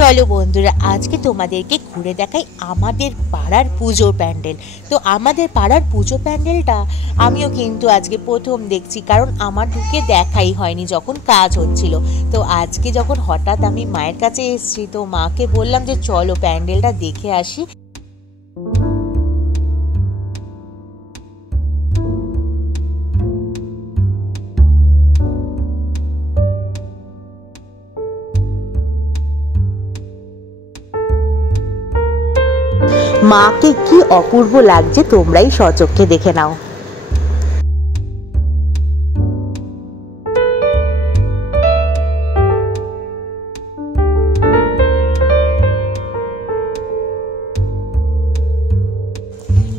চলো বন্ধুরা, আজকে তোমাদেরকে ঘুরে দেখাই আমাদের পাড়ার পুজো প্যান্ডেল। তো আমাদের পাড়ার পুজো প্যান্ডেলটা আমিও কিন্তু আজকে প্রথম দেখছি, কারণ আমার ঢুকে দেখাই হয়নি যখন কাজ হচ্ছিল। তো আজকে যখন হঠাৎ আমি মায়ের কাছে এসেছি, তো মাকে বললাম যে চলো প্যান্ডেলটা দেখে আসি। মাকে কি অপূর্ব লাগছে তোমরাই স্বচক্ষে দেখে নাও।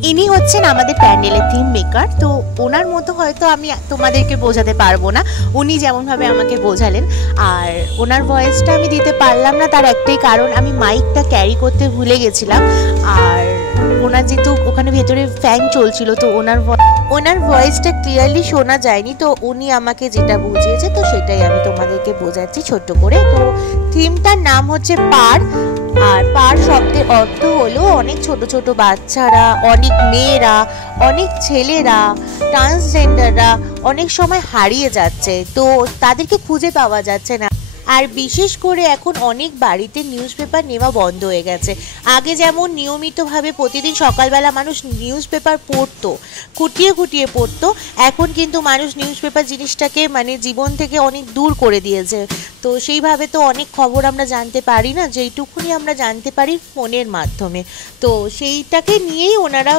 ইনি হচ্ছেন আমাদের প্যান্ডেলের থিম মেকার। তো ওনার মতো হয়তো আমি তোমাদেরকে বোঝাতে পারবো না, উনি যেমনভাবে আমাকে বোঝালেন। আর ওনার ভয়েসটা আমি দিতে পারলাম না, তার একটাই কারণ, আমি মাইকটা ক্যারি করতে ভুলে গেছিলাম। আর ওনার যেহেতু ওখানে ভেতরে ফ্যান চলছিল, তো ওনার ভয়েসটা ক্লিয়ারলি শোনা যায়নি। তো উনি আমাকে যেটা বুঝিয়েছে, তো সেটাই আমি তোমাদেরকে বোঝাচ্ছি ছোট্ট করে। তো থিমটার নাম হচ্ছে পার। আর পার শব্দের অর্থ হলো অনেক ছোট ছোট বাচ্চারা, অনেক মেয়েরা, অনেক ছেলেরা, ট্রান্সজেন্ডাররা অনেক সময় হারিয়ে যাচ্ছে, তো তাদেরকে খুঁজে পাওয়া যাচ্ছে না। আর বিশেষ করে এখন অনেক বাড়িতে নিউজ পেপার নেওয়া বন্ধ হয়ে গেছে। আগে যেমন নিয়মিতভাবে প্রতিদিন সকালবেলা মানুষ নিউজ পেপার পড়তো, খুঁটিয়ে খুঁটিয়ে পড়তো, এখন কিন্তু মানুষ নিউজ পেপার জিনিসটাকে জীবন থেকে অনেক দূর করে দিয়েছে। তো সেইভাবে তো অনেক খবর আমরা জানতে পারি না, যেইটুকুনি আমরা জানতে পারি ফোনের মাধ্যমে। তো সেইটাকে নিয়েই ওনারা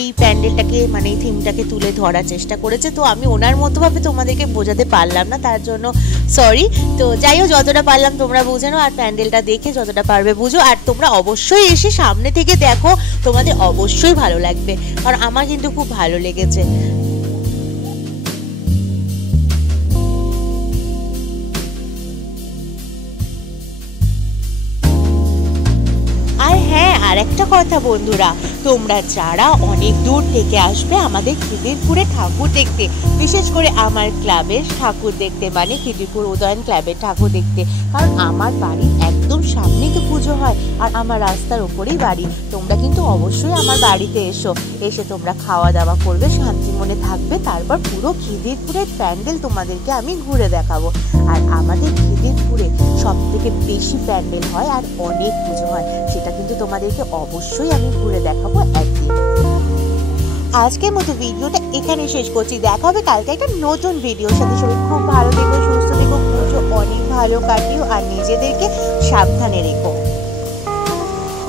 এই প্যান্ডেলটাকে এই থিমটাকে তুলে ধরার চেষ্টা করেছে। তো আমি ওনার মতোভাবে তোমাদেরকে বোঝাতে পারলাম না, তার জন্য সরি। তো যাই হোক, যতটা পারলাম তোমরা বুঝে নাও, আর প্যান্ডেলটা দেখে যতটা পারবে বুঝো। আর তোমরা অবশ্যই এসে সামনে থেকে দেখো, তোমাদের অবশ্যই ভালো লাগবে, কারণ আমার কিন্তু খুব ভালো লেগেছে। আর হ্যাঁ, আর একটা কথা বন্ধুরা, তোমরা যারা অনেক দূর থেকে আসবে আমাদের খিদিরপুরে ঠাকুর দেখতে, বিশেষ করে আমার ক্লাবের ঠাকুর দেখতে, খিদিরপুর উদয়ন ক্লাবের ঠাকুর দেখতে, কারণ আমার বাড়ির একদম সামনে তো পুজো হয় আর আমার রাস্তার ওপরেই বাড়ি। তোমরা কিন্তু অবশ্যই আমার বাড়িতে এসে তোমরা খাওয়া দাওয়া করবে, শান্তি মনে থাকবে, তারপর পুরো খিদিরপুরের প্যান্ডেল তোমাদেরকে আমি ঘুরে দেখাবো। আর আমাদের খিদিরপুরে সব থেকে বেশি প্যান্ডেল হয় আর অনেক পুজো হয়, সেটা কিন্তু তোমাদেরকে অবশ্যই আমি ঘুরে দেখাবো একদিন। আজকের মতো ভিডিওটা এখানে শেষ করছি, দেখা হবে কালকে একটা নতুন ভিডিওর সাথে। শরীর খুব ভালো থেকো, সুস্থ থেকো, পুজো অনেক ভালো কাটিও, আর নিজেদেরকে সাবধানে রেখো।